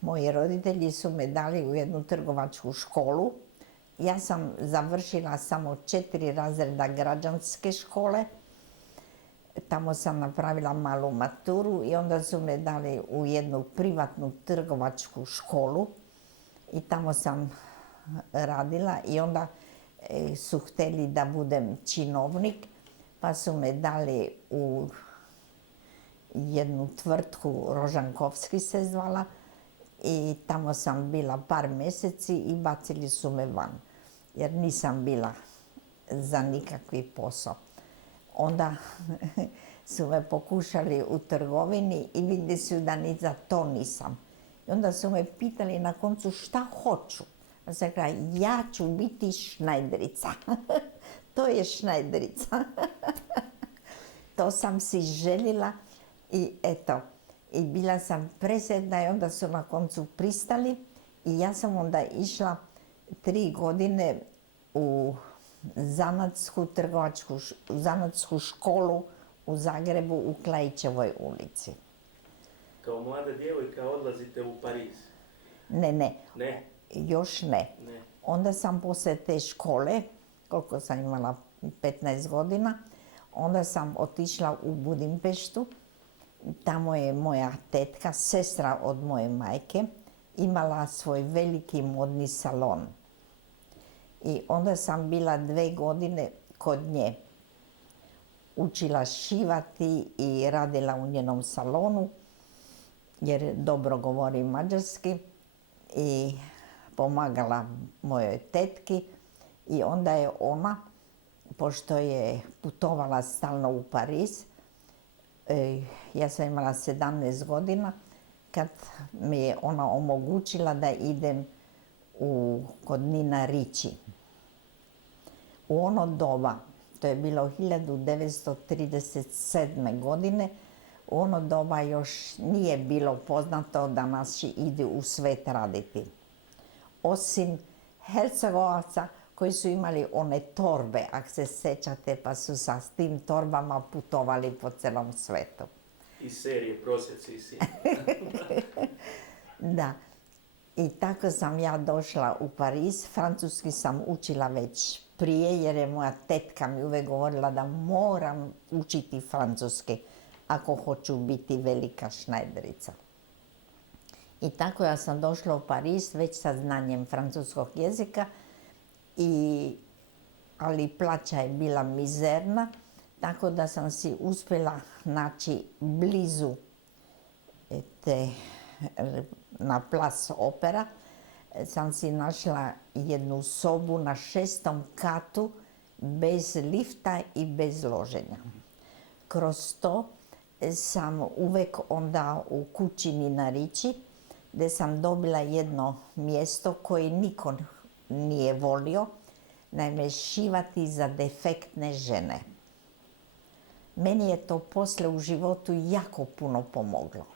moji roditelji su me dali u jednu trgovačku školu. Ja sam završila samo 4 razreda građanske škole. Tamo sam napravila malu maturu i onda su me dali u jednu privatnu trgovačku školu i tamo sam radila i onda su htjeli da budem činovnik, pa su me dali u jednu tvrtku, Rožankovski se zvala, i tamo sam bila par mjeseci i bacili su me van, jer nisam bila za nikakvi posao. Onda su me pokušali u trgovini i vidjeli su da ni za to nisam. I onda su me pitali na koncu šta hoću. Ja sam rekla, ja ću biti šnajderica. To je šnajderica. To sam si željela i eto. I bila sam presretna i onda su na koncu pristali i ja sam onda išla 3 godine u zanatsku školu u Zagrebu u Klaićevoj ulici. Kao mlada djevojka odlazite u Pariz? Ne. Ne? Još ne. Onda sam poslije te škole, koliko sam imala 15 godina, onda sam otišla u Budimpeštu. Tamo je moja tetka, sestra od moje majke, imala svoj veliki modni salon. I onda sam bila 2 godine kod nje. Učila šivati i radila u njenom salonu, jer dobro govori mađarski, i pomagala mojoj tetki. I onda je ona, pošto je putovala stalno u Pariz, ja sam imala 17 godina, kad mi je ona omogućila da idem kod Nina Ricci. U ono doba, to je bilo 1937. godine, u ono doba još nije bilo poznato da naši idu u svet raditi. Osim Hercegovaca koji su imali one torbe, ako se sjećate, pa su sa tim torbama putovali po celom svetu. Iz serije Prosjeci i sin. Da. I tako sam ja došla u Pariz. Francuski sam učila već prije, jer je moja tetka mi uvijek govorila da moram učiti francuski ako hoću biti velika šnajderica. I tako ja sam došla u Pariz već sa znanjem francuskog jezika, ali plaća je bila mizerna, tako da sam si uspjela naći blizu na Place Opera, sam si našla jednu sobu na 6. katu bez lifta i bez loženja. Kroz to sam uvijek onda u kući Nina Ricci, gdje sam dobila jedno mjesto koje niko nije volio, naime šivati za defektne žene. Meni je to poslije u životu jako puno pomoglo.